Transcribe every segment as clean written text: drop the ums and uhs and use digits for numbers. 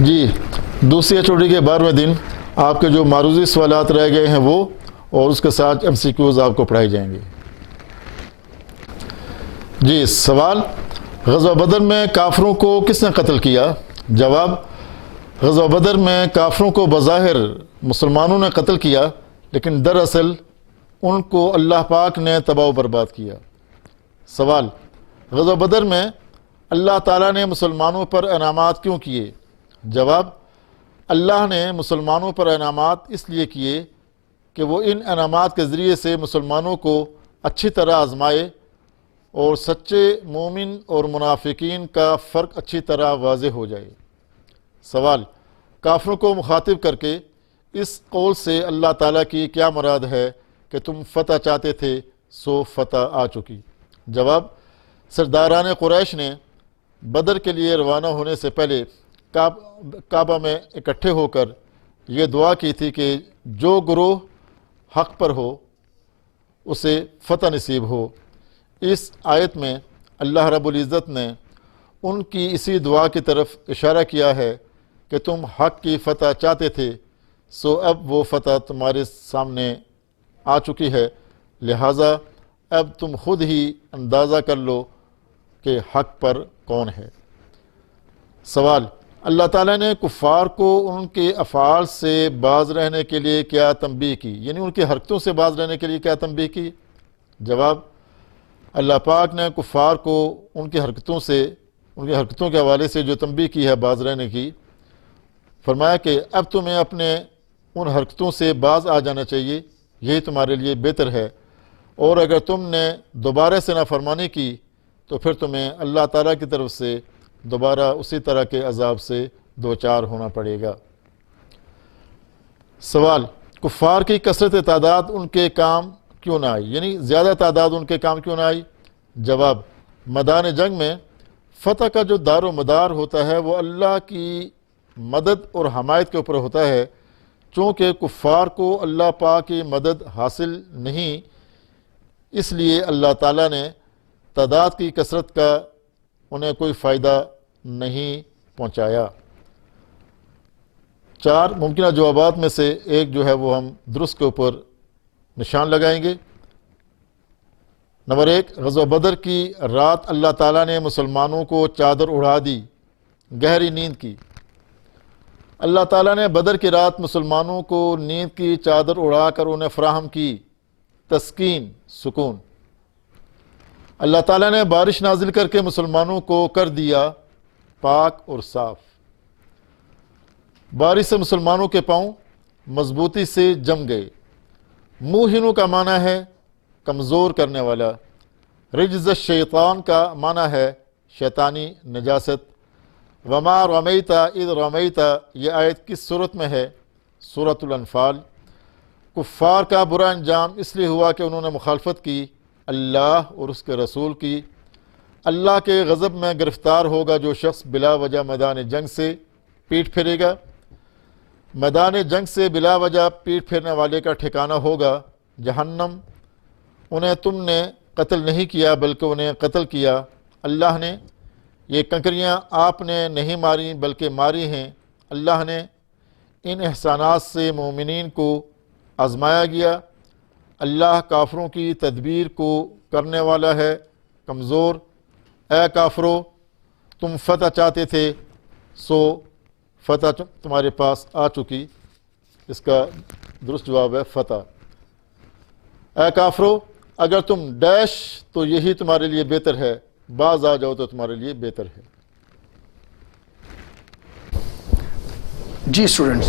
جی دوسری HOD کے 12ویں دن آپ کے جو معروضی سوالات رہ گئے ہیں وہ اور اس کے ساتھ MCQs آپ کو پڑھائے جائیں گے۔ جی سوال، غزوہ بدر میں کافروں کو کس نے قتل کیا؟ جواب، غزوہ بدر میں کافروں کو بظاہر مسلمانوں نے قتل کیا، لیکن دراصل ان کو اللہ پاک نے تباہ و برباد کیا۔ سوال، غزوہ بدر میں اللہ تعالیٰ نے مسلمانوں پر انعامات کیوں کیے؟ جواب، اللہ نے مسلمانوں پر انعامات اس لیے کیے کہ وہ ان انعامات کے ذریعے سے مسلمانوں کو اچھی طرح آزمائے اور سچے مومن اور منافقین کا فرق اچھی طرح واضح ہو جائے۔ سوال، کافروں کو مخاطب کر کے اس قول سے اللہ تعالیٰ کی کیا مراد ہے کہ تم فتح چاہتے تھے سو فتح آ چکی؟ جواب، سرداران قریش نے بدر کے لیے روانہ ہونے سے پہلے کعبہ میں اکٹھے ہو کر یہ دعا کی تھی کہ جو گروہ حق پر ہو اسے فتح نصیب ہو۔ اس آیت میں اللہ رب العزت نے ان کی اسی دعا کی طرف اشارہ کیا ہے کہ تم حق کی فتح چاہتے تھے، سو اب وہ فتح تمہارے سامنے آ چکی ہے، لہٰذا اب تم خود ہی اندازہ کر لو کہ حق پر کون ہے۔ سوال، اللہ تعالیٰ نے کفار کو ان کے افعال سے باز رہنے کے لیے کیا تنبیہ کی، یعنی ان کی حرکتوں سے باز رہنے کے لیے کیا تنبیہ کی؟ جواب، اللہ پاک نے کفار کو ان کی حرکتوں کے حوالے سے جو تنبیہ کی ہے باز رہنے کی، فرمایا کہ اب تمہیں اپنے ان حرکتوں سے باز آ جانا چاہیے، یہی تمہارے لیے بہتر ہے، اور اگر تم نے دوبارہ سے نافرمانی کی تو پھر تمہیں اللہ تعالیٰ کی طرف سے دوبارہ اسی طرح کے عذاب سے دوچار ہونا پڑے گا۔ سوال، کفار کی کثرت تعداد ان کے کام کیوں نہ آئی، یعنی زیادہ تعداد ان کے کام کیوں نہ آئی؟ جواب، میدان جنگ میں فتح کا جو دار و مدار ہوتا ہے وہ اللہ کی مدد اور حمایت کے اوپر ہوتا ہے، چونکہ کفار کو اللہ پاک کی مدد حاصل نہیں، اس لیے اللہ تعالیٰ نے تعداد کی کثرت کا انہیں کوئی فائدہ نہیں پہنچایا۔ 4 ممکنہ جوابات میں سے ایک جو ہے وہ ہم درست کے اوپر نشان لگائیں گے۔ نمبر 1، غزوہ بدر کی رات اللہ تعالیٰ نے مسلمانوں کو چادر اڑا دی، گہری نیند کی۔ اللہ تعالیٰ نے بدر کی رات مسلمانوں کو نیند کی چادر اڑا کر انہیں فراہم کی تسکین، سکون۔ اللہ تعالیٰ نے بارش نازل کر کے مسلمانوں کو کر دیا پاک اور صاف۔ بارش سے مسلمانوں کے پاؤں مضبوطی سے جم گئے۔ موہنو کا معنی ہے کمزور کرنے والا، رجز الشیطان کا معنی ہے شیطانی نجاست۔ وما رمیت اذ رمیت، یہ آیت کس صورت میں ہے؟ سورۃ الانفال۔ کفار کا برا انجام اس لیے ہوا کہ انہوں نے مخالفت کی اللہ اور اس کے رسول کی۔ اللہ کے غضب میں گرفتار ہوگا جو شخص بلا وجہ میدان جنگ سے پیٹ پھیرے گا۔ میدان جنگ سے بلا وجہ پیٹ پھیرنے والے کا ٹھکانہ ہوگا جہنم۔ انہیں تم نے قتل نہیں کیا بلکہ انہیں قتل کیا اللہ نے۔ یہ کنکریاں آپ نے نہیں ماری بلکہ ماری ہیں اللہ نے۔ ان احسانات سے مومنین کو آزمایا گیا۔ اللہ کافروں کی تدبیر کو کرنے والا ہے کمزور۔ اے کافرو، تم فتح چاہتے تھے سو فتح تمہارے پاس آ چکی۔ اس کا درست جواب ہے فتح۔ اے کافرو، اگر تم ڈیش تو یہی تمہارے لیے بہتر ہے، باز آ جاؤ تو تمہارے لیے بہتر ہے۔ جی اسٹوڈنٹس،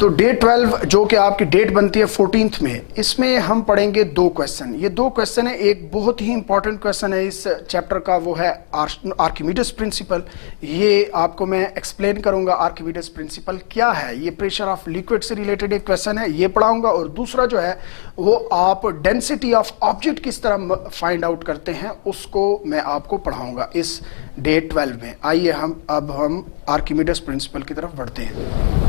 تو ڈے 12 جو کہ آپ کی ڈیٹ بنتی ہے 14 میں، اس میں ہم پڑھیں گے 2 کویسچن۔ یہ 2 کویسچن ہیں، ایک بہت ہی امپورٹنٹ کویسچن ہے اس چیپٹر کا، وہ ہے آرکیمیڈس پرنسپل۔ یہ آپ کو میں ایکسپلین کروں گا آرکیمیڈس پرنسپل کیا ہے۔ یہ پریشر آف لیکوڈ سے ریلیٹڈ ایک کویسچن ہے، یہ پڑھاؤں گا۔ اور دوسرا جو ہے وہ آپ ڈینسٹی آف آبجیکٹ کس طرح فائنڈ آؤٹ کرتے ہیں، اس کو میں آپ کو پڑھاؤں گا اس ڈے 12 میں۔ آئیے ہم آرکیمیڈس پرنسپل کی طرف بڑھتے ہیں۔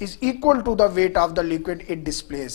is equal to the weight of the liquid it displays।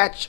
h।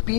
P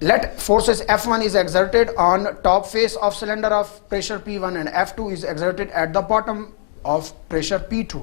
Let forces F1 is exerted on top face of cylinder of pressure P1 and F2 is exerted at the bottom of pressure P2।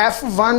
F1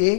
A,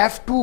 F2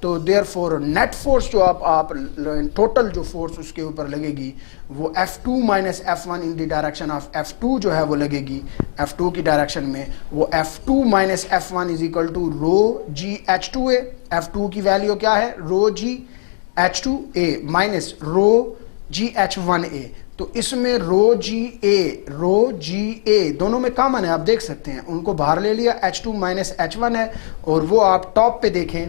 تو there for net force جو آپ total جو force اس کے اوپر لگے گی وہ F2 minus F1 in the direction of F2 جو ہے وہ لگے گی F2 کی ڈائریکشن میں. وہ F2 minus F1 is equal to rho g h two A. F2 کی ویلیو کیا ہے؟ Rho g h two A minus rho g h one A. تو اس میں رو جی اے دونوں میں کامن ہے, آپ دیکھ سکتے ہیں ان کو باہر لے لیا, H2 مائنس H1 ہے, اور وہ آپ ٹاپ پہ دیکھیں,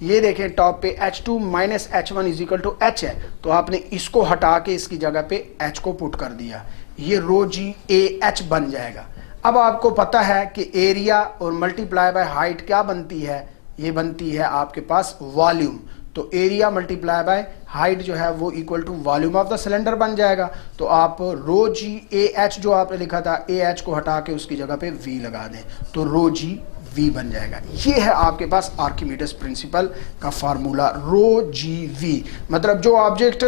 یہ دیکھیں ٹاپ پہ H2 minus H1 is equal to H ہے, تو آپ نے اس کو ہٹا کے اس کی جگہ پہ H کو پٹ کر دیا, یہ رو جی اے ایچ بن جائے گا. اب آپ کو پتا ہے کہ ایریا اور ملٹی پلائی بائی ہائٹ کیا بنتی ہے, یہ بنتی ہے آپ کے پاس والیوم. تو area multiply by height جو ہے وہ equal to volume of the cylinder بن جائے گا. تو آپ رو جی اے ایچ جو آپ نے لکھا تھا, اے ایچ کو ہٹا کے اس کی جگہ پہ وی لگا دیں, تو رو جی وی بن جائے گا. یہ ہے آپ کے پاس آرکیمیڈس پرنسپل کا فارمولا, رو جی وی. مطلب جو آبجیکٹ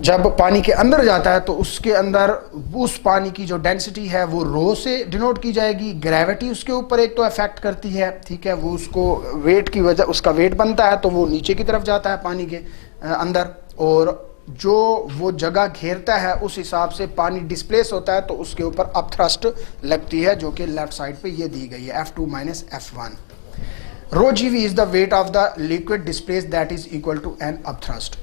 جب پانی کے اندر جاتا ہے تو اس کے اندر اس پانی کی جو ڈینسٹی ہے وہ رو سے ڈینوٹ کی جائے گی. گریوٹی اس کے اوپر ایک تو افیکٹ کرتی ہے, ٹھیک ہے, وہ اس کو ویٹ کی وجہ, اس کا ویٹ بنتا ہے تو وہ نیچے کی طرف جاتا ہے پانی کے اندر, اور جو وہ جگہ گھیرتا ہے اس حساب سے پانی ڈسپلیس ہوتا ہے تو اس کے اوپر اپ تھرسٹ لگتی ہے, جو کہ لیفٹ سائڈ پہ یہ دی گئی ہے F2 minus F1. Rho g V is the weight of the liquid displaced that is equal to an upthrust.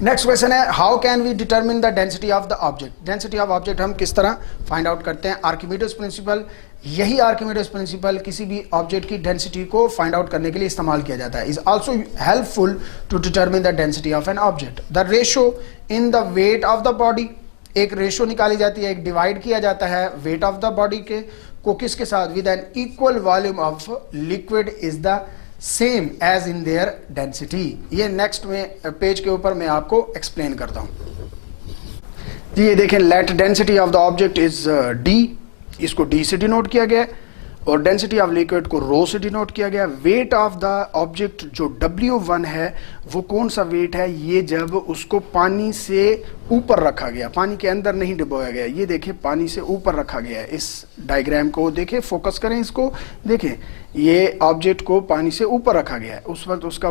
Next question ہے, how can we determine the density of the object. Density of object ہم کس طرح find out کرتے ہیں؟ Archimedes principle. یہی Archimedes principal کسی بھی object کی ڈینسٹی کو فائنڈ آؤٹ کرنے کے لیے استعمال کیا جاتا ہے. Is also helpful to determine the density of an object. The ratio in the weight of the body, ایک ریشو نکالی جاتی ہے, ایک ڈیوائڈ کیا جاتا ہے ویٹ آف دا باڈی کے کو کس کے ساتھ, with an equal volume of liquid is the same as in their density. یہ نیکسٹ میں پیج کے اوپر میں آپ کو ایکسپلین کرتا ہوں. جی یہ دیکھیں, let density of the object is D, اس کو ڈی سے ڈینوٹ کیا گیا, اور ڈینسٹی آف لیکوڈ کو رو سے ڈینوٹ کیا گیا. ویٹ آف دا آبجیکٹ جو W1 ہے وہ کون سا ویٹ ہے؟ یہ جب اس کو پانی سے اوپر رکھا گیا, پانی کے اندر نہیں ڈبویا گیا. یہ دیکھیں پانی سے اوپر رکھا گیا ہے. اس ڈائیگرام کو دیکھیں, فوکس کریں اس کو, دیکھیں یہ آبجیکٹ کو پانی سے اوپر رکھا گیا ہے. اس وقت اس کا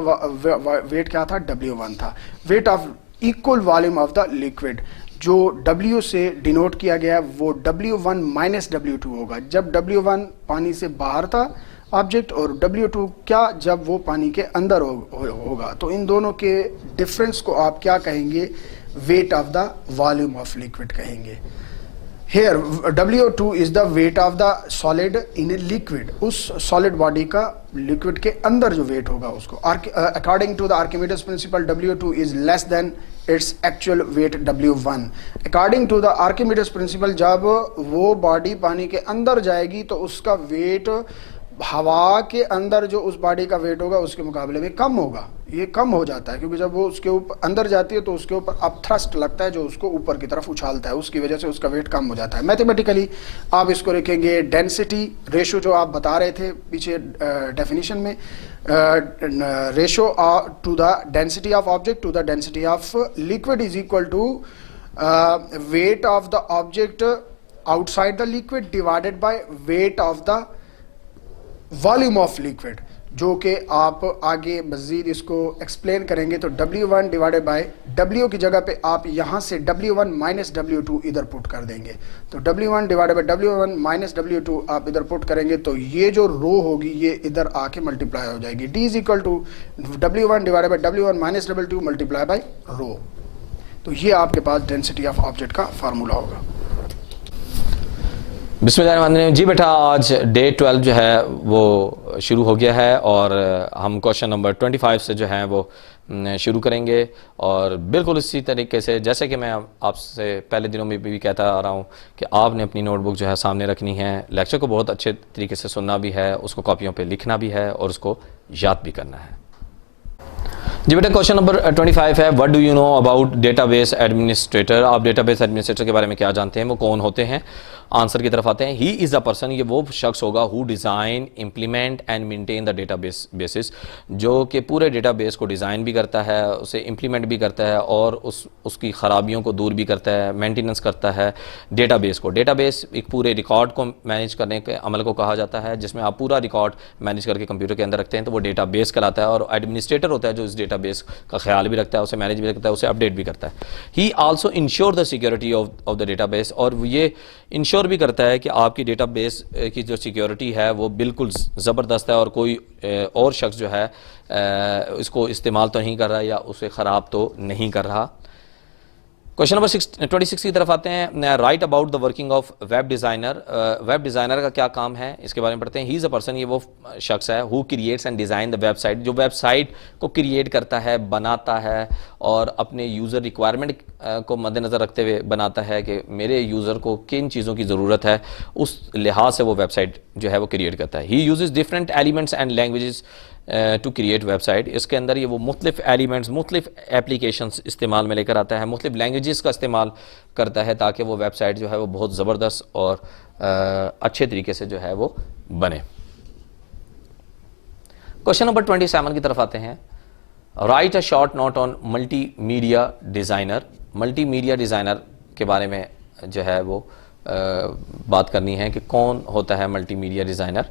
ویٹ کیا تھا؟ W1 تھا. Weight of equal volume of the liquid جو W سے ڈینوٹ کیا گیا ہے وہ W1 مائنس W2 ہوگا. جب W1 پانی سے باہر تھا آبجیکٹ, اور W2 کیا جب وہ پانی کے اندر ہوگا, تو ان دونوں کے ڈفرنس کو آپ کیا کہیں گے؟ Wait of the volume of liquid کہیں گے. Here W2 is the weight of the solid in a liquid. Us solid body کا liquid کے اندر جو weight ہوگا اس کو. According to the Archimedes principle, W2 is less than its actual weight W1. According to the Archimedes principle, جب وہ body پانی کے اندر جائے گی تو اس کا weight ہوا کے اندر جو اس باڈی کا ویٹ ہوگا اس کے مقابلے میں کم ہوگا. یہ کم ہو جاتا ہے کیونکہ جب وہ اس کے اوپر اندر جاتی ہے تو اس کے اوپر اپ تھرسٹ لگتا ہے جو اس کو اوپر کی طرف اچھالتا ہے, اس کی وجہ سے اس کا ویٹ کم ہو جاتا ہے. میتھمیٹیکلی آپ اس کو لکھیں گے ڈینسٹی ریشو جو آپ بتا رہے تھے پیچھے ڈیفینیشن میں, ratio to the density of object to the density of liquid is equal to weight of the object outside the liquid divided by weight of the volume of liquid, جو کہ آپ آگے مزید اس کو explain کریں گے. تو W1 divided by W کی جگہ پہ آپ یہاں سے W1 مائنس W2 ادھر پٹ کر دیں گے. تو W1 divided by W1 minus W2 آپ ادھر پٹ کریں گے تو یہ جو رو ہوگی یہ ادھر آ کے ملٹیپلائی ہو جائے گی. D is equal to W1 divided by W1 minus W2 multiply by rho. تو یہ آپ کے پاس ڈینسٹی آف آبجیکٹ کا فارمولا ہوگا. بسم اللہ الرحمن الرحیم. جی بیٹا آج ڈے 12 جو ہے وہ شروع ہو گیا ہے اور ہم کوشچن نمبر 25 سے جو ہیں وہ شروع کریں گے, اور بالکل اسی طریقے سے جیسے کہ میں آپ سے پہلے دنوں میں بھی کہتا آ رہا ہوں کہ آپ نے اپنی نوٹ بک جو ہے سامنے رکھنی ہے, لیکچر کو بہت اچھے طریقے سے سننا بھی ہے, اس کو کاپیوں پہ لکھنا بھی ہے اور اس کو یاد بھی کرنا ہے. جی بیٹا کوشچن نمبر 25 ہے, what do you know about database administrator. آپ ڈیٹا بیس ایڈمنسٹریٹر کے بارے میں کیا جانتے ہیں, وہ کون ہوتے ہیں؟ آنسر کی طرف آتے ہیں. ہی از اے پرسن, یہ وہ شخص ہوگا who design, implement and maintain the databases, جو کہ پورے ڈیٹا بیس کو ڈیزائن بھی کرتا ہے, اسے امپلیمنٹ بھی کرتا ہے اور اس کی خرابیوں کو دور بھی کرتا ہے, مینٹیننس کرتا ہے ڈیٹا بیس کو. ڈیٹا بیس ایک پورے ریکارڈ کو مینیج کرنے کے عمل کو کہا جاتا ہے, جس میں آپ پورا ریکارڈ مینیج کر کے کمپیوٹر کے اندر رکھتے ہیں, تو وہ ڈیٹا بیس کہلاتا ہے. اور ایڈمنسٹریٹر ہوتا ہے جو اس ڈیٹا بیس کا خیال بھی رکھتا ہے, اسے مینیج بھی کرتا ہے, اسے اپڈیٹ بھی کرتا ہے. He also ensure the security of the data base, اور یہ انشور بھی کرتا ہے کہ آپ کی ڈیٹا بیس کی جو سیکیورٹی ہے وہ بالکل زبردست ہے اور کوئی اور شخص جو ہے اس کو استعمال تو نہیں کر رہا یا اسے خراب تو نہیں کر رہا. کوشچن نمبر 26 کی طرف آتے ہیں. Right about the working of web designer. Web designer کا کیا کام ہے اس کے بارے میں پڑھتے ہیں. ہی از اے پرسن, یہ وہ شخص ہے who creates and design the website, جو ویب سائٹ کو کریٹ کرتا ہے, بناتا ہے اور اپنے یوزر ریکوائرمنٹ کو مد نظر رکھتے ہوئے بناتا ہے کہ میرے یوزر کو کن چیزوں کی ضرورت ہے, اس لحاظ سے وہ ویب سائٹ جو ہے وہ کریٹ کرتا ہے. He uses different elements and languages to create website. اس کے اندر یہ وہ مختلف ایلیمنٹس, مختلف اپلیکیشنس استعمال میں لے کر آتا ہے, مختلف لینگویجز کا استعمال کرتا ہے تاکہ وہ ویب سائٹ جو ہے وہ بہت زبردست اور اچھے طریقے سے جو ہے وہ بنے. کوشچن نمبر 27 کی طرف آتے ہیں. Write a short note on multimedia designer. Multimedia designer کے بارے میں جو ہے وہ بات کرنی ہے کہ کون ہوتا ہے multi media designer.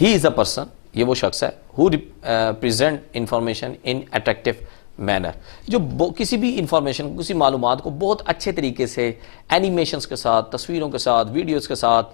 He is a person, یہ وہ شخص ہے ہو پریزنٹ انفارمیشن ان اٹریکٹیو مینر, جو کسی بھی انفارمیشن, کسی معلومات کو بہت اچھے طریقے سے اینیمیشنز کے ساتھ, تصویروں کے ساتھ, ویڈیوز کے ساتھ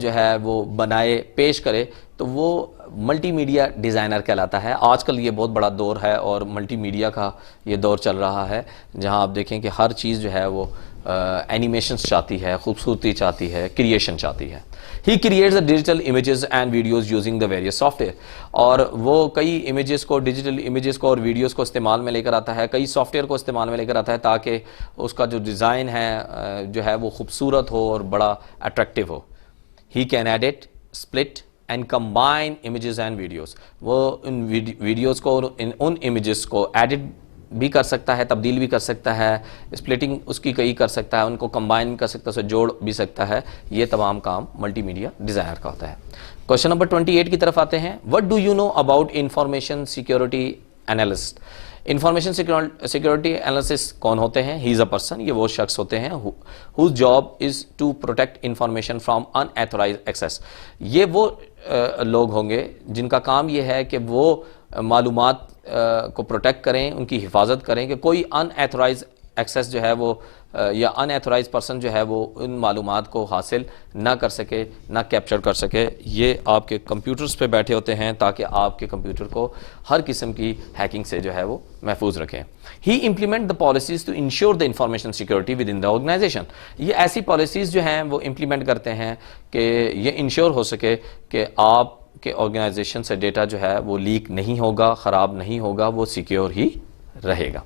جو ہے وہ بنائے پیش کرے, تو وہ ملٹی میڈیا ڈیزائنر کہلاتا ہے. آج کل یہ بہت بڑا دور ہے اور ملٹی میڈیا کا یہ دور چل رہا ہے, جہاں آپ دیکھیں کہ ہر چیز جو ہے وہ اینیمیشنز چاہتی ہے, خوبصورتی چاہتی ہے, کریشن چاہتی ہے. He creates the digital images and videos using the various software. اور وہ کئی امیجز کو, ڈیجیٹل امیجز کو اور ویڈیوز کو استعمال میں لے کر آتا ہے, کئی سافٹ ویئر کو استعمال میں لے کر آتا ہے تاکہ اس کا جو ڈیزائن ہے جو ہے وہ خوبصورت ہو اور بڑا attractive who. He can edit, split and combine images and videos. وہ ان ویڈیوز کو اور ان امیجز کو ایڈٹ بھی کر سکتا ہے, تبدیل بھی کر سکتا ہے, اسپلٹنگ اس کی کئی کر سکتا ہے, ان کو کمبائن بھی کر سکتا ہے, اسے جوڑ بھی سکتا ہے. یہ تمام کام ملٹی میڈیا ڈیزائنر کا ہوتا ہے. کوشچن نمبر 28 کی طرف آتے ہیں. What do you know about information security analyst. Information security analysis کون ہوتے ہیں؟ ہی از اے پرسن, یہ وہ شخص ہوتے ہیں whose job is to protect information from unauthorized access. یہ وہ لوگ ہوں گے جن کا کام یہ ہے کہ وہ معلومات کو پروٹیکٹ کریں, ان کی حفاظت کریں کہ کوئی ان ایتھورائز ایکسیس جو ہے وہ یا ان ایتھورائز پرسن جو ہے وہ ان معلومات کو حاصل نہ کر سکے, نہ کیپچر کر سکے. یہ آپ کے کمپیوٹرز پہ بیٹھے ہوتے ہیں تاکہ آپ کے کمپیوٹر کو ہر قسم کی ہیکنگ سے جو ہے وہ محفوظ رکھیں. He implement the policies to ensure the information security within the organisation. یہ ایسی پالیسیز جو ہیں وہ امپلیمنٹ کرتے ہیں کہ یہ انشور ہو سکے کہ آپ کہ آرگنائزیشن سے ڈیٹا جو ہے وہ لیک نہیں ہوگا, خراب نہیں ہوگا, وہ سیکیور ہی رہے گا.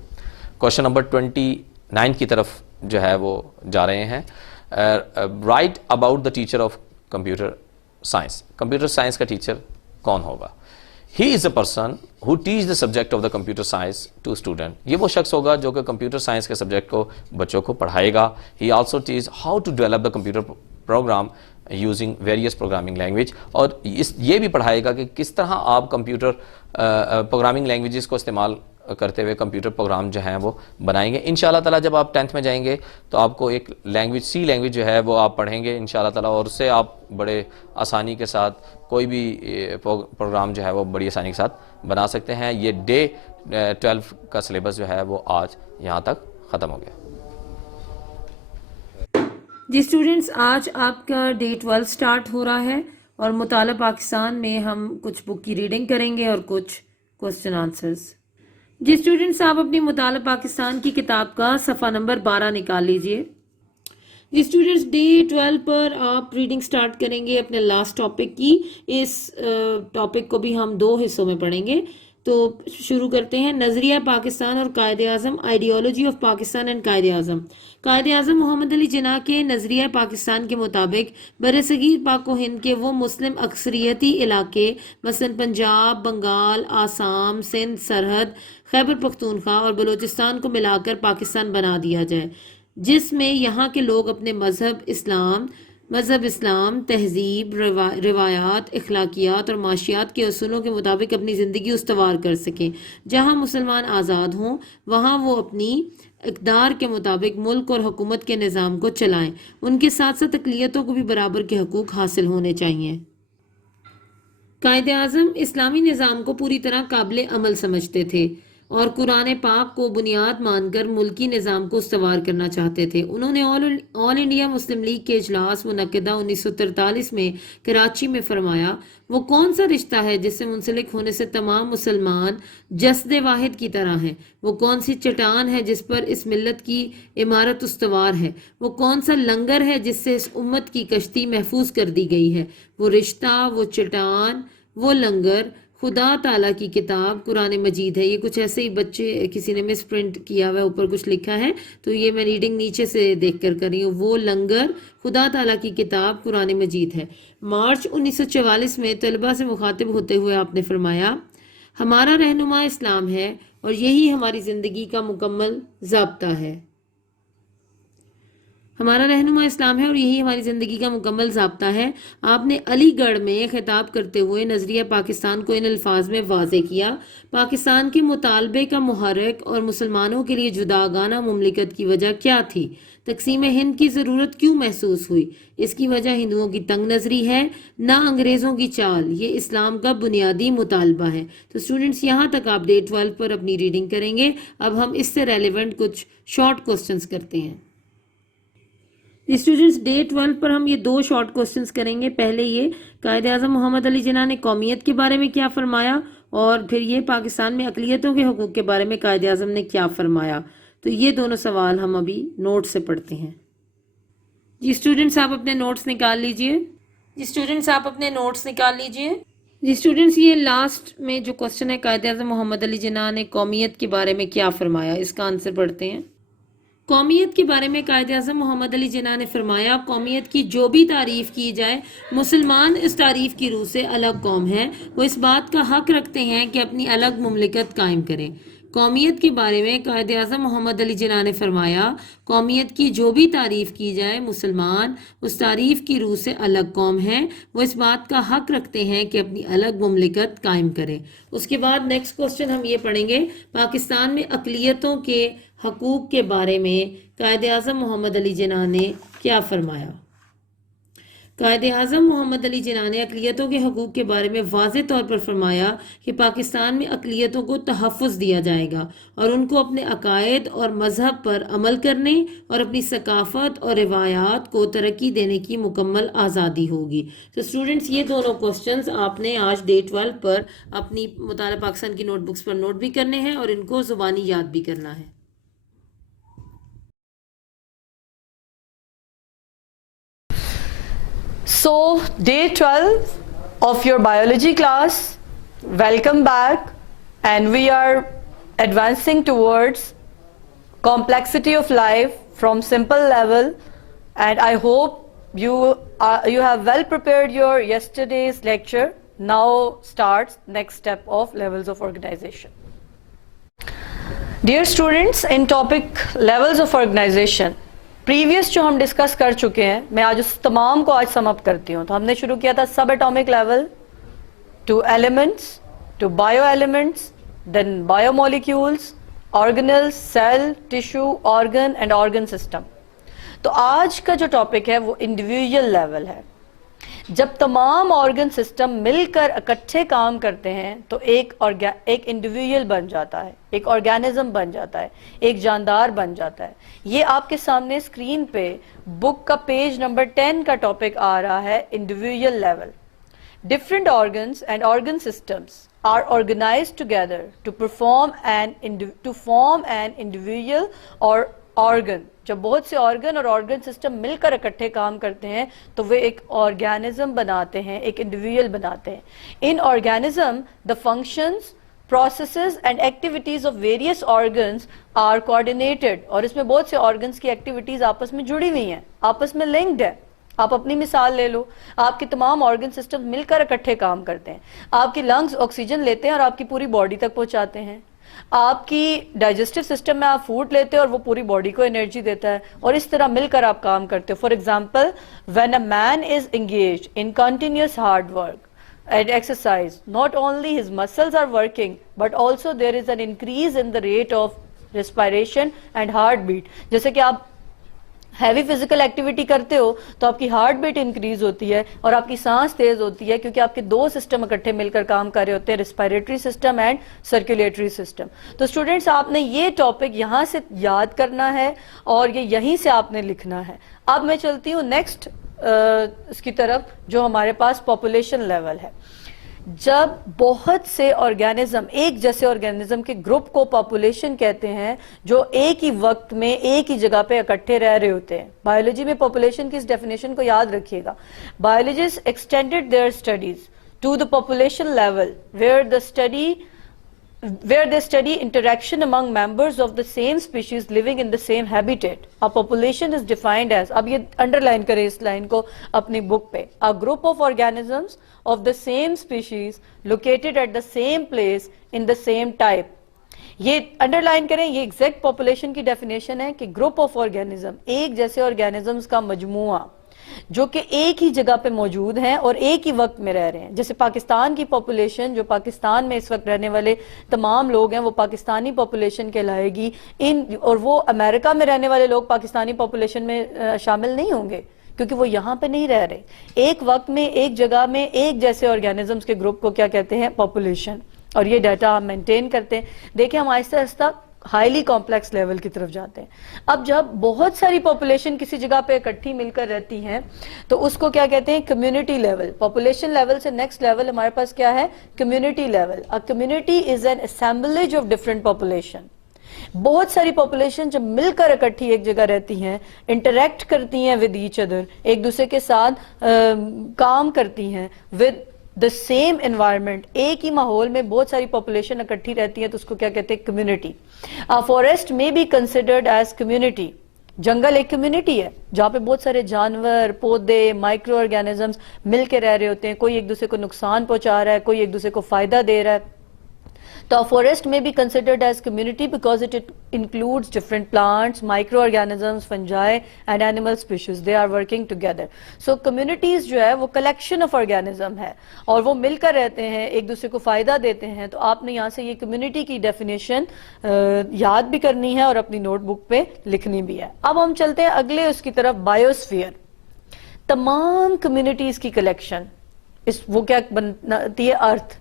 کوشچن نمبر 29 کی طرف جو ہے وہ جا رہے ہیں. Right about the teacher of computer science. Computer science کا ٹیچر کون ہوگا؟ He is a person who teach the subject of the computer science to student. یہ وہ شخص ہوگا جو کہ کمپیوٹر سائنس کے سبجیکٹ کو بچوں کو پڑھائے گا. He also teach how to develop the computer program using various programming language, اور یہ بھی پڑھائے گا کہ کس طرح آپ کمپیوٹر پروگرامنگ لینگویجز کو استعمال کرتے ہوئے کمپیوٹر پروگرام جو ہیں وہ بنائیں گے. انشاءاللہ تعالیٰ جب آپ 10th میں جائیں گے تو آپ کو ایک لینگویج سی لینگویج جو ہے وہ آپ پڑھیں گے انشاءاللہ تعالیٰ, اور اس سے آپ بڑے آسانی کے ساتھ کوئی بھی پروگرام جو ہے وہ بڑی آسانی کے ساتھ بنا سکتے ہیں. یہ ڈے 12 کا سلیبس جو ہے وہ آج یہاں تک ختم ہو گیا. جی اسٹوڈنٹس, آج آپ کا ڈے 12 سٹارٹ ہو رہا ہے اور مطالعہ پاکستان میں ہم کچھ بک کی ریڈنگ کریں گے اور کچھ کوسچن آنسرز. جی اسٹوڈنٹس, آپ اپنی مطالعہ پاکستان کی کتاب کا صفحہ نمبر 12 نکال لیجئے. جی اسٹوڈنٹس, ڈے 12 پر آپ ریڈنگ سٹارٹ کریں گے اپنے لاسٹ ٹاپک کی. اس ٹاپک کو بھی ہم 2 حصوں میں پڑھیں گے. تو شروع کرتے ہیں. نظریہ پاکستان اور Quaid Azam, ideology of Pakistan and Quaid Azam. Quaid Azam محمد علی جناح کے نظریہ پاکستان کے مطابق برصغیر پاک و ہند کے وہ مسلم اکثریتی علاقے مثلا پنجاب, بنگال, آسام, سندھ سرحد, خیبر پختونخوا اور بلوچستان کو ملا کر پاکستان بنا دیا جائے, جس میں یہاں کے لوگ اپنے مذہب اسلام مذہب اسلام تہذیب، روایات، اخلاقیات اور معاشیات کے اصولوں کے مطابق اپنی زندگی استوار کر سکیں۔ جہاں مسلمان آزاد ہوں وہاں وہ اپنی اقدار کے مطابق ملک اور حکومت کے نظام کو چلائیں۔ ان کے ساتھ ساتھ اقلیتوں کو بھی برابر کے حقوق حاصل ہونے چاہیے۔ قائد اعظم اسلامی نظام کو پوری طرح قابل عمل سمجھتے تھے اور قرآن پاک کو بنیاد مان کر ملکی نظام کو استوار کرنا چاہتے تھے۔ انہوں نے آل انڈیا مسلم لیگ کے اجلاس منعقدہ 1943 میں کراچی میں فرمایا، وہ کون سا رشتہ ہے جس سے منسلک ہونے سے تمام مسلمان جسد واحد کی طرح ہیں؟ وہ کون سی چٹان ہے جس پر اس ملت کی عمارت استوار ہے؟ وہ کون سا لنگر ہے جس سے اس امت کی کشتی محفوظ کر دی گئی ہے؟ وہ رشتہ، وہ چٹان، وہ لنگر خدا تعالیٰ کی کتاب قرآن مجید ہے۔ یہ کچھ ایسے ہی بچے کسی نے مس پرنٹ کیا ہوا ہے، اوپر کچھ لکھا ہے تو یہ میں ریڈنگ نیچے سے دیکھ کر رہی ہوں۔ وہ لنگر خدا تعالیٰ کی کتاب قرآن مجید ہے۔ مارچ 1944 میں طلبہ سے مخاطب ہوتے ہوئے آپ نے فرمایا، ہمارا رہنما اسلام ہے اور یہی ہماری زندگی کا مکمل ضابطہ ہے۔ ہمارا رہنما اسلام ہے اور یہی ہماری زندگی کا مکمل ضابطہ ہے۔ آپ نے علی گڑھ میں خطاب کرتے ہوئے نظریہ پاکستان کو ان الفاظ میں واضح کیا، پاکستان کے مطالبے کا محرک اور مسلمانوں کے لیے جداگانہ مملکت کی وجہ کیا تھی؟ تقسیم ہند کی ضرورت کیوں محسوس ہوئی؟ اس کی وجہ ہندوؤں کی تنگ نظری ہے، نہ انگریزوں کی چال۔ یہ اسلام کا بنیادی مطالبہ ہے۔ تو اسٹوڈنٹس یہاں تک آپ ڈے 12 پر اپنی ریڈنگ کریں گے۔ اب ہم اس سے ریلیونٹ کچھ شارٹ کوسچنز کرتے ہیں۔ اسٹوڈنٹس ڈے 12 پر ہم یہ 2 شارٹ کوسچنز کریں گے۔ پہلے یہ قائد اعظم محمد علی جناح نے قومیت کے بارے میں کیا فرمایا، اور پھر یہ پاکستان میں اقلیتوں کے حقوق کے بارے میں قائد اعظم نے کیا فرمایا۔ تو یہ دونوں سوال ہم ابھی نوٹ سے پڑھتے ہیں۔ جی اسٹوڈنٹس آپ اپنے نوٹس نکال لیجئے۔ جی اسٹوڈنٹس یہ لاسٹ میں جو کوسچن ہے، قائد اعظم محمد علی جناح نے قومیت کے بارے میں کیا فرمایا، اس کا آنسر پڑھتے ہیں۔ قومیت کے بارے میں قائد اعظم محمد علی جناح نے فرمایا، قومیت کی جو بھی تعریف کی جائے، مسلمان اس تعریف کی روح سے الگ قوم ہے، وہ اس بات کا حق رکھتے ہیں کہ اپنی الگ مملکت قائم کریں۔ قومیت کے بارے میں قائد اعظم محمد علی جناح نے فرمایا، قومیت کی جو بھی تعریف کی جائے، مسلمان اس تعریف کی روح سے الگ قوم ہے، وہ اس بات کا حق رکھتے ہیں کہ اپنی الگ مملکت قائم کریں۔ اس کے بعد نیکسٹ کوسچن ہم یہ پڑھیں گے، پاکستان میں اقلیتوں کے حقوق کے بارے میں قائد اعظم محمد علی جناح نے کیا فرمایا۔ قائد اعظم محمد علی جناح نے اقلیتوں کے حقوق کے بارے میں واضح طور پر فرمایا کہ پاکستان میں اقلیتوں کو تحفظ دیا جائے گا اور ان کو اپنے عقائد اور مذہب پر عمل کرنے اور اپنی ثقافت اور روایات کو ترقی دینے کی مکمل آزادی ہوگی۔ تو اسٹوڈنٹس یہ دونوں کوسچنز آپ نے آج ڈے 12 پر اپنی مطالعہ پاکستان کی نوٹ بکس پر نوٹ بھی کرنے ہیں اور ان کو زبانی یاد بھی کرنا ہے۔ So, day 12 of your biology class, welcome back, and we are advancing towards complexity of life from simple level, and I hope you have well prepared your yesterday's lecture. Now starts next step of levels of organization. Dear students, in topic levels of organization, previous جو ہم discuss کر چکے ہیں، میں آج اس تمام کو آج سم اپ کرتی ہوں۔ تو ہم نے شروع کیا تھا subatomic level to elements, to bio elements, then biomolecules, organelles, cell, tissue, organ and organ system. تو آج کا جو ٹاپک ہے وہ انڈیویژل لیول ہے۔ جب تمام آرگن سسٹم مل کر اکٹھے کام کرتے ہیں تو ایک انڈیویژل بن جاتا ہے، ایک آرگینزم بن جاتا ہے، ایک جاندار بن جاتا ہے۔ یہ آپ کے سامنے اسکرین پہ بک کا پیج نمبر 10 کا ٹاپک آ رہا ہے، individual level. Different organs and organ systems are organized together to form an individual or organ۔ جب بہت سے آرگن اور آرگن سسٹم مل کر اکٹھے کام کرتے ہیں تو وہ ایک آرگینزم بناتے ہیں، ایک انڈیویژل بناتے ہیں۔ ان organism the functions, processes and activities of various organs are coordinated، اور اس میں بہت سے آرگنز کی ایکٹیویٹیز آپس میں جڑی ہوئی ہیں، آپس میں لنکڈ ہے۔ آپ اپنی مثال لے لو، آپ کے تمام آرگن سسٹم مل کر اکٹھے کام کرتے ہیں۔ آپ کی لنگز آکسیجن لیتے ہیں اور آپ کی پوری باڈی تک پہنچاتے ہیں۔ آپ کی ڈائجسٹو سسٹم میں آپ فوڈ لیتے ہو اور وہ پوری باڈی کو انرجی دیتا ہے, اور اس طرح مل کر آپ کام کرتے ہو. For example, when a man is engaged in continuous hard work and exercise, not only his muscles are working but also there is an increase in the rate of respiration and heartbeat. جیسے کہ آپ heavy physical activity کرتے ہو تو آپ کی heart beat increase ہوتی ہے اور آپ کی سانس تیز ہوتی ہے, کیونکہ آپ کے دو سسٹم اکٹھے مل کر کام کر رہے ہوتے ہیں, respiratory system and circulatory system. تو اسٹوڈینٹس, آپ نے یہ ٹاپک یہاں سے یاد کرنا ہے اور یہ یہیں سے آپ نے لکھنا ہے. اب میں چلتی ہوں نیکسٹ اس کی طرف, جو ہمارے پاس پاپولیشن لیول ہے. جب بہت سے آرگینزم, ایک جیسے آرگینزم کے گروپ کو پاپولیشن کہتے ہیں, جو ایک ہی وقت میں ایک ہی جگہ پہ اکٹھے رہ رہے ہوتے ہیں. بایولوجی میں پاپولیشن کی اس ڈیفینیشن کو یاد رکھیے گا. Biologist extended their studies to the population level where they study interaction among members of the same species living in the same habitat. A population is defined as, اب یہ underline کریں اس line کو اپنی بک پہ, a group of organisms of the same species located at the same place in the same type. یہ underline کریں, یہ exact population کی ڈیفینیشن ہے کہ گروپ آف آرگینزم, ایک جیسے آرگینزمز کا مجموعہ جو کہ ایک ہی جگہ پہ موجود ہیں اور ایک ہی وقت میں رہ رہے ہیں. جیسے پاکستان کی پاپولیشن, جو پاکستان میں اس وقت رہنے والے تمام لوگ ہیں وہ پاکستانی پاپولیشن کہلائے گی, اور وہ امریکہ میں رہنے والے لوگ پاکستانی پاپولیشن میں شامل نہیں ہوں گے کیونکہ وہ یہاں پہ نہیں رہ رہے. ایک وقت میں ایک جگہ میں ایک جیسے آرگینزمز کے گروپ کو کیا کہتے ہیں؟ پاپولیشن. اور یہ ڈیٹا ہم مینٹین کرتے ہیں. دیکھیں ہم آہستہ آہستہ ہائیلی کمپلیکس لیول کی طرف جاتے ہیں. اب جب بہت ساری پاپولیشن کسی جگہ پہ اکٹھی مل کر رہتی ہیں تو اس کو کیا کہتے ہیں؟ Community level. پاپولیشن لیول سے نیکسٹ لیول ہمارے پاس کیا ہے؟ Community level. A community is an assemblage of different population. بہت ساری پاپولیشن جب مل کر اکٹھی ایک جگہ رہتی ہیں, انٹریکٹ کرتی ہیں ود ایچ ادر, ایک دوسرے کے ساتھ کام کرتی ہیں ود the same environment, ایک ہی ماحول میں بہت ساری پاپولیشن اکٹھی رہتی ہے تو اس کو کیا کہتے ہیں؟ Community. Forest may be considered as community. جنگل ایک کمیونٹی ہے جہاں پہ بہت سارے جانور, پودے, مائکرو آرگینزمز مل کے رہ رہے ہوتے ہیں. کوئی ایک دوسرے کو نقصان پہنچا رہا ہے, کوئی ایک دوسرے کو فائدہ دے رہا ہے. تو a forest may be considered as community because it includes different plants, microorganisms, fungi and animal species. They are working together. So communities جو ہے وہ collection of organism ہے اور وہ مل کر رہتے ہیں, ایک دوسرے کو فائدہ دیتے ہیں. تو آپ نے یہاں سے یہ community کی definition یاد بھی کرنی ہے اور اپنی نوٹ بک پہ لکھنی بھی ہے. اب ہم چلتے ہیں اگلے اس کی طرف, بایوسفیئر. تمام communities کی collection, وہ کیا بنتی ہے؟ ارتھ.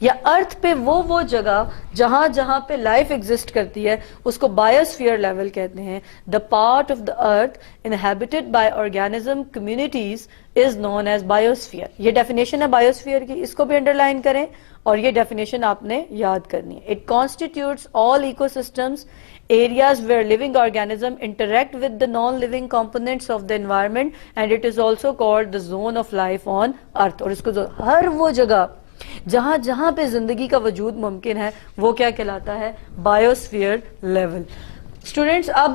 یا ارتھ پہ وہ جگہ جہاں جہاں پہ لائف ایگزسٹ کرتی ہے اس کو بایوسفیئر لیول کہتے ہیں. The part of the earth inhabited by organism communities is known as biosphere. یہ ڈیفینیشن ہے بایوسفیئر کی, اس کو بھی انڈرلائن کریں اور یہ ڈیفینیشن آپ نے یاد کرنی ہے. It constitutes all ecosystems areas where living organisms interact with the non-living components of the environment, and it is also called the zone of life on earth. اور اس کو ہر وہ جگہ جہاں جہاں پہ زندگی کا وجود ممکن ہے وہ کیا کہلاتا ہے؟ Biosphere level. اسٹوڈینٹس, اب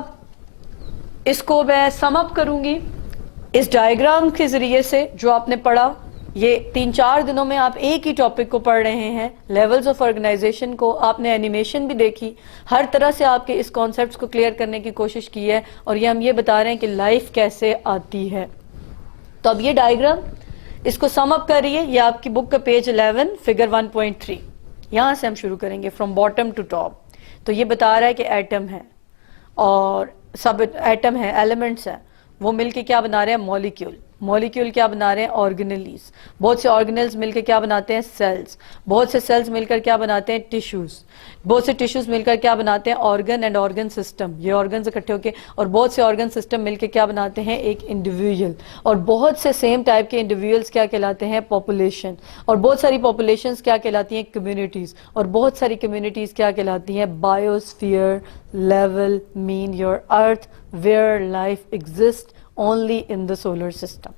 اس کو میں سم اپ کروں گی اس ڈائیگرام کے ذریعے سے جو آپ نے پڑھا. یہ 3-4 دنوں میں آپ ایک ہی ٹاپک کو پڑھ رہے ہیں, لیولز آف آرگنائزیشن کو. آپ نے اینیمیشن بھی دیکھی, ہر طرح سے آپ کے اس کانسیپٹس کو کلیئر کرنے کی کوشش کی ہے, اور یہ ہم یہ بتا رہے ہیں کہ لائف کیسے آتی ہے. تو اب یہ ڈائیگرام اس کو سم اپ کر رہی ہے. یہ آپ کی بک کا پیج 11 فگر 1.3. یہاں سے ہم شروع کریں گے فرام باٹم ٹو ٹاپ. تو یہ بتا رہا ہے کہ ایٹم ہے اور سب ایٹم ہے, ایلیمنٹس ہیں, وہ مل کے کیا بنا رہے ہیں؟ مالیکیول. مالیکیول کیا بنا رہے ہیں؟ آرگنیلیز. بہت سے آرگنیلز مل کے کیا بناتے ہیں؟ سیلز. بہت سے سیلز مل کر کیا بناتے ہیں؟ ٹیشوز. بہت سے ٹیشوز مل کر کیا بناتے ہیں؟ Organ and organ system. یہ آرگنز اکٹھے ہو کے, اور بہت سے آرگن سسٹم مل کے کیا بناتے ہیں؟ ایک انڈیویجول. اور بہت سے سیم ٹائپ کے انڈیویجولز کیا کہلاتے ہیں؟ پاپولیشن. اور بہت ساری پاپولیشنز کیا کہلاتی ہیں؟ کمیونٹیز. اور بہت ساری کمیونٹیز کیا کہلاتی ہیں؟ بایوسفیئر لیول مین your earth where life exist only in the solar system.